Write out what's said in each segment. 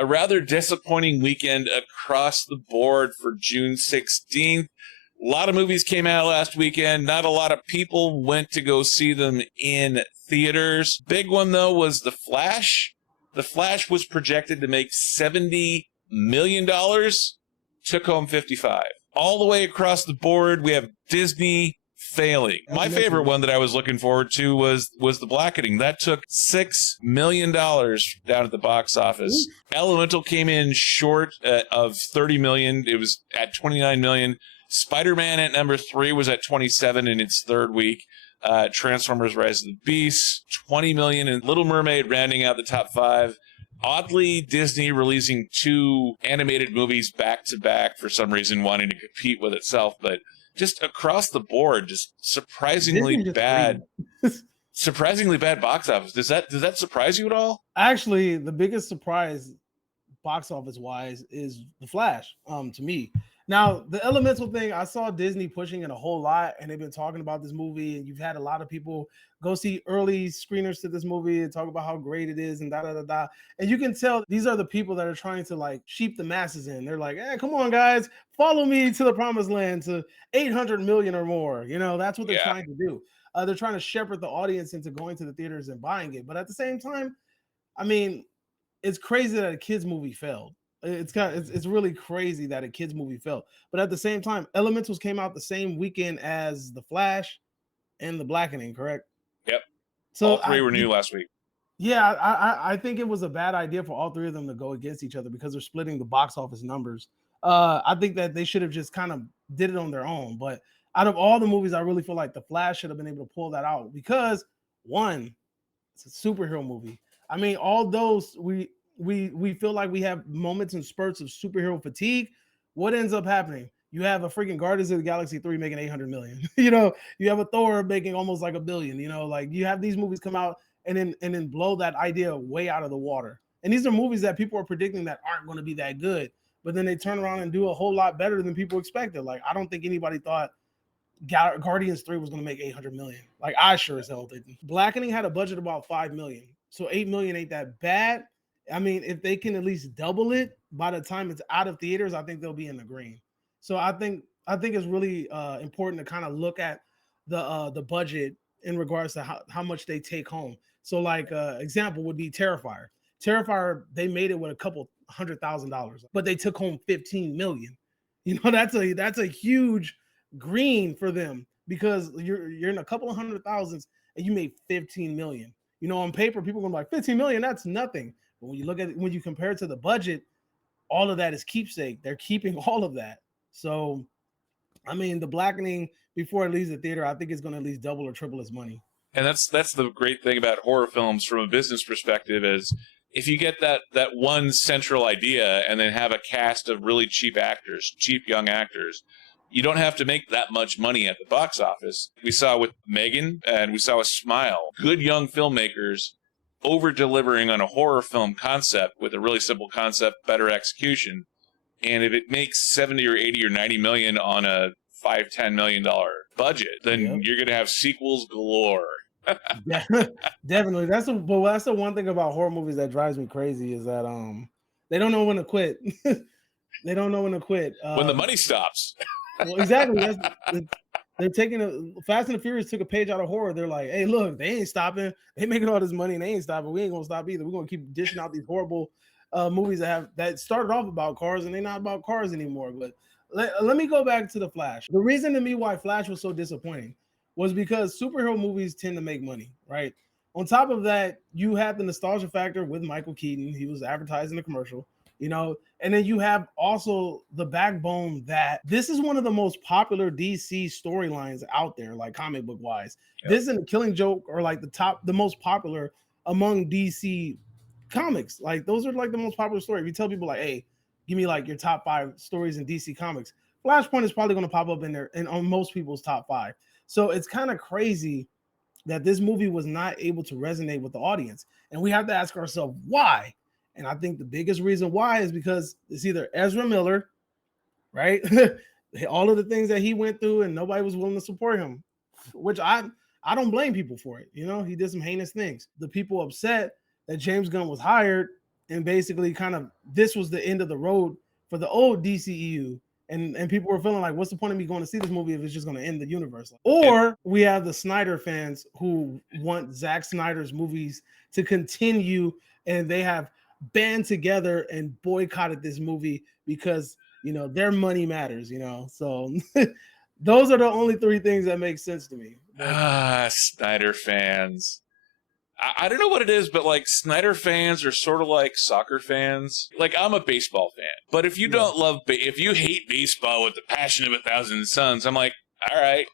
A rather disappointing weekend across the board for June 16th. A lot of movies came out last weekend. Not a lot of people went to go see them in theaters. Big one, though, was The Flash. The Flash was projected to make $70 million, took home 55. All the way across the board, we have Disney failing. My favorite one that I was looking forward to was The Blackening. That took $6 million down at the box office. Elemental came in short of $30 million. It was at $29 million. Spider-Man at number 3 was at 27 in its third week. Transformers Rise of the Beast, $20 million, and Little Mermaid rounding out the top 5. Oddly, Disney releasing 2 animated movies back-to-back for some reason, wanting to compete with itself, but just across the board, just surprisingly bad. Surprisingly bad box office. Does that surprise you at all? Actually, the biggest surprise box office wise is The Flash, to me. Now, the Elemental thing, I saw Disney pushing it a whole lot, and they've been talking about this movie, and you've had a lot of people go see early screeners to this movie and talk about how great it is and da-da-da-da. And you can tell these are the people that are trying to like sheep the masses in. They're like, hey, come on, guys, follow me to the promised land to 800 million or more. You know, that's what they're trying to do. They're trying to shepherd the audience into going to the theaters and buying it. But at the same time, I mean, it's crazy that a kid's movie failed. It's really crazy that a kid's movie failed. But at the same time, Elementals came out the same weekend as The Flash and The Blackening, correct? Yep. So all 3 were new last week. Yeah, I think it was a bad idea for all 3 of them to go against each other because they're splitting the box office numbers. I think that they should have just kind of did it on their own. But out of all the movies, I really feel like The Flash should have been able to pull that out because, one, it's a superhero movie. I mean, all those we feel like we have moments and spurts of superhero fatigue. What ends up happening? You have a freaking Guardians of the Galaxy 3 making 800 million. You know, you have a Thor making almost like $1 billion. You know, like you have these movies come out and then blow that idea way out of the water. And these are movies that people are predicting that aren't going to be that good, but then they turn around and do a whole lot better than people expected. Like I don't think anybody thought Guardians 3 was going to make 800 million. Like I sure as hell didn't. Blackening had a budget of about 5 million. So 8 million ain't that bad. I mean, if they can at least double it by the time it's out of theaters, I think they'll be in the green. So I think it's really important to kind of look at the budget in regards to how much they take home. So like example would be Terrifier. Terrifier, they made it with a couple $100,000, but they took home 15 million. You know, that's a huge green for them because you're in a couple of $100,000 and you made 15 million. You know, on paper, people are gonna be like 15 million, that's nothing. But when you look at it, when you compare it to the budget, all of that is keepsake. They're keeping all of that. So, I mean, The Blackening, before it leaves the theater, I think it's going to at least double or triple its money. And that's the great thing about horror films from a business perspective is if you get that one central idea and then have a cast of really cheap young actors, you don't have to make that much money at the box office. We saw with Megan and we saw with Smile, good young filmmakers over-delivering on a horror film concept with a really simple concept, better execution. And if it makes 70 or 80 or 90 million on a $5-10 million budget, then you're going to have sequels galore. Definitely. That's the one thing about horror movies that drives me crazy is that they don't know when to quit. They don't know when to quit. When the money stops. Well, exactly. They're taking Fast and the Furious took a page out of horror. They're like, hey, look, they ain't stopping. They making all this money and they ain't stopping. We ain't gonna stop either. We're gonna keep dishing out these horrible movies that started off about cars and they're not about cars anymore. But let me go back to The Flash. The reason to me why Flash was so disappointing was because superhero movies tend to make money, right? On top of that, you have the nostalgia factor with Michael Keaton. He was advertising the commercial. You know, and then you have also the backbone that this is one of the most popular DC storylines out there, like comic book wise. Yep. This and The Killing Joke are like the most popular among DC comics. Like those are like the most popular story. If you tell people like, hey, give me like your top 5 stories in DC comics, Flashpoint is probably going to pop up in there and on most people's top 5. So it's kind of crazy that this movie was not able to resonate with the audience. And we have to ask ourselves why. And I think the biggest reason why is because it's either Ezra Miller, right? All of the things that he went through and nobody was willing to support him, which I don't blame people for it. You know, he did some heinous things. The people upset that James Gunn was hired and basically kind of this was the end of the road for the old DCEU. And people were feeling like, what's the point of me going to see this movie if it's just going to end the universe? Or we have the Snyder fans who want Zack Snyder's movies to continue, and they have band together and boycotted this movie because their money matters, so those are the only three things that make sense to me. Snyder fans. I don't know what it is, but like Snyder fans are sort of like soccer fans. Like I'm a baseball fan, but if you don't love, if you hate baseball with the passion of 1,000 suns, I'm like, all right.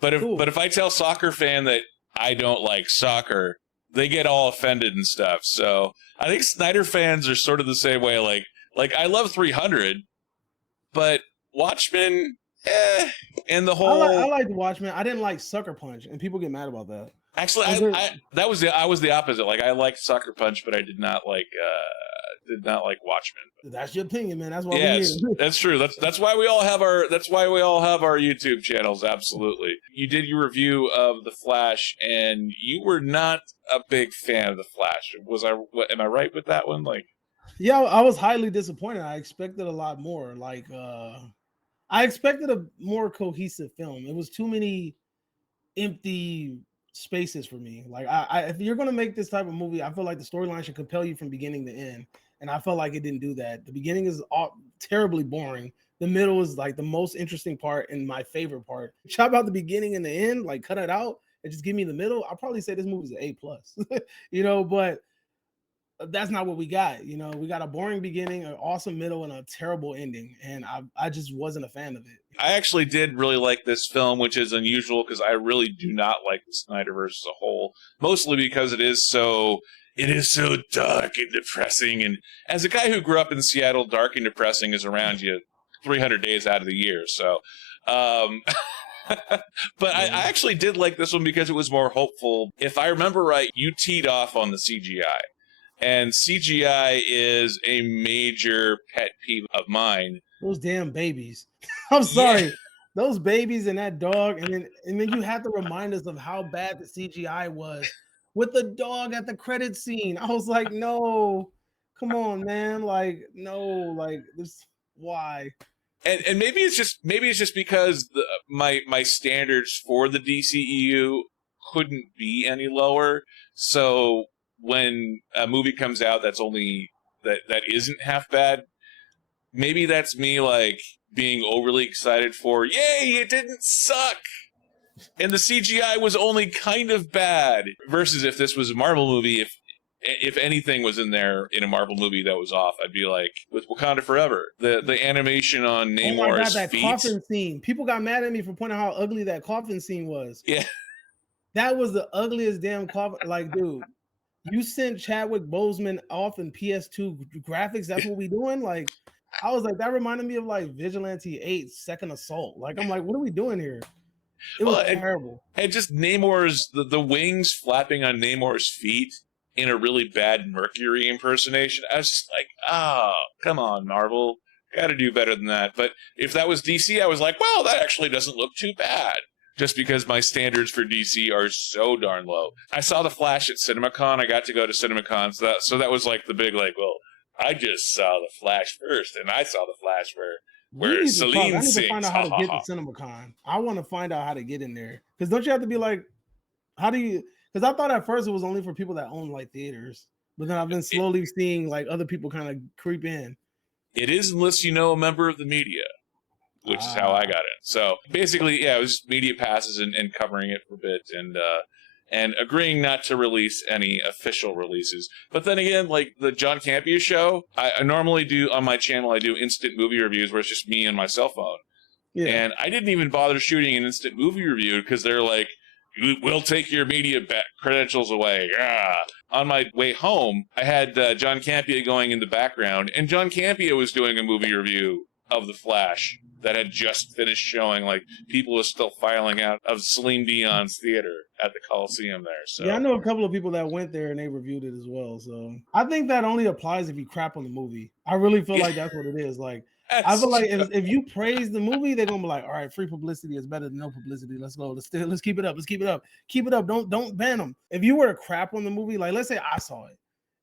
But if I tell soccer fan that I don't like soccer, they get all offended and stuff. So I think Snyder fans are sort of the same way. Like I love 300, but Watchmen, and the whole. I liked Watchmen. I didn't like Sucker Punch, and people get mad about that. Actually, I was the opposite. Like I liked Sucker Punch, but I did not like Watchmen. That's your opinion, man. That's why we're here. That's true. That's why we all have our YouTube channels. Absolutely. You did your review of The Flash, and you were not a big fan of The Flash. Am I right with that one? Like, yeah, I was highly disappointed. I expected a lot more. Like, I expected a more cohesive film. It was too many empty spaces for me. Like, if you're going to make this type of movie, I feel like the storyline should compel you from beginning to end. And I felt like it didn't do that. The beginning is terribly boring. The middle is like the most interesting part and my favorite part. Chop out the beginning and the end, like cut it out and just give me the middle. I'll probably say this movie's an A+, but that's not what we got. We got a boring beginning, an awesome middle, and a terrible ending. And I just wasn't a fan of it. I actually did really like this film, which is unusual because I really do not like the Snyderverse as a whole, mostly because it is so dark and depressing. And as a guy who grew up in Seattle, dark and depressing is around you 300 days out of the year. So, but I actually did like this one because it was more hopeful. If I remember right, you teed off on the CGI. And CGI is a major pet peeve of mine. Those damn babies. I'm sorry. Yeah. Those babies and that dog. And then you have to remind us of how bad the CGI was with the dog at the credit scene. I was like, no, come on, man. Like, no, like this, why? And maybe it's just because my standards for the DCEU couldn't be any lower. So when a movie comes out that isn't half bad, maybe that's me like being overly excited for, yay, it didn't suck and the CGI was only kind of bad, versus if this was a Marvel movie, if anything was in there in a Marvel movie that was off, I'd be like, with Wakanda Forever, the animation on Namor's that feet. Coffin scene. People got mad at me for pointing out how ugly that coffin scene was. Yeah. That was the ugliest damn coffin. Like, dude, you sent Chadwick Boseman off in PS2 graphics. That's what we doing? Like, I was like, that reminded me of like Vigilante 8 Second Assault. Like, I'm like, what are we doing here? It was terrible. And just Namor's, the wings flapping on Namor's feet in a really bad Mercury impersonation. I was just like, oh, come on, Marvel. Got to do better than that. But if that was DC, I was like, well, that actually doesn't look too bad. Just because my standards for DC are so darn low. I saw The Flash at CinemaCon. I got to go to CinemaCon. So that was like the big, like, well, I just saw The Flash first, and I saw The Flash where Celine sings. I need to find out how to get to CinemaCon. I want to find out how to get in there. Because don't you have to be like, how do you... Because I thought at first it was only for people that own like theaters. But then I've been slowly seeing like other people kind of creep in. It is unless you know a member of the media, which is how I got in. So basically, yeah, it was media passes and covering it for a bit and agreeing not to release any official releases. But then again, like the John Campea show, I normally do on my channel, I do instant movie reviews where it's just me and my cell phone. Yeah. And I didn't even bother shooting an instant movie review because they're like, we'll take your media credentials away. Yeah. On my way home, I had John Campea going in the background, and John Campea was doing a movie review of The Flash that had just finished showing. Like, people were still filing out of Celine Dion's theater at the Coliseum there. So yeah, I know a couple of people that went there and they reviewed it as well. So I think that only applies if you crap on the movie. I really feel like that's what it is. Like, I feel like if you praise the movie, they're gonna be like, all right, free publicity is better than no publicity. Let's go. Let's keep it up. Let's keep it up. Keep it up. Don't ban them. If you were to crap on the movie, like let's say I saw it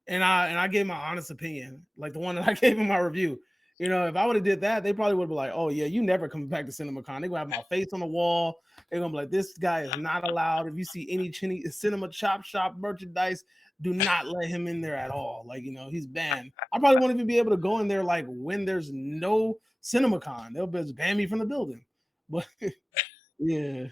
And I gave my honest opinion, like the one that I gave in my review. You know, if I would have did that, they probably would be like, "Oh yeah, you never come back to CinemaCon." They gonna have my face on the wall. They're gonna be like, "This guy is not allowed. If you see any cinema chop shop merchandise, do not let him in there at all. Like, you know, he's banned." I probably won't even be able to go in there like when there's no CinemaCon. They'll just ban me from the building. But yeah,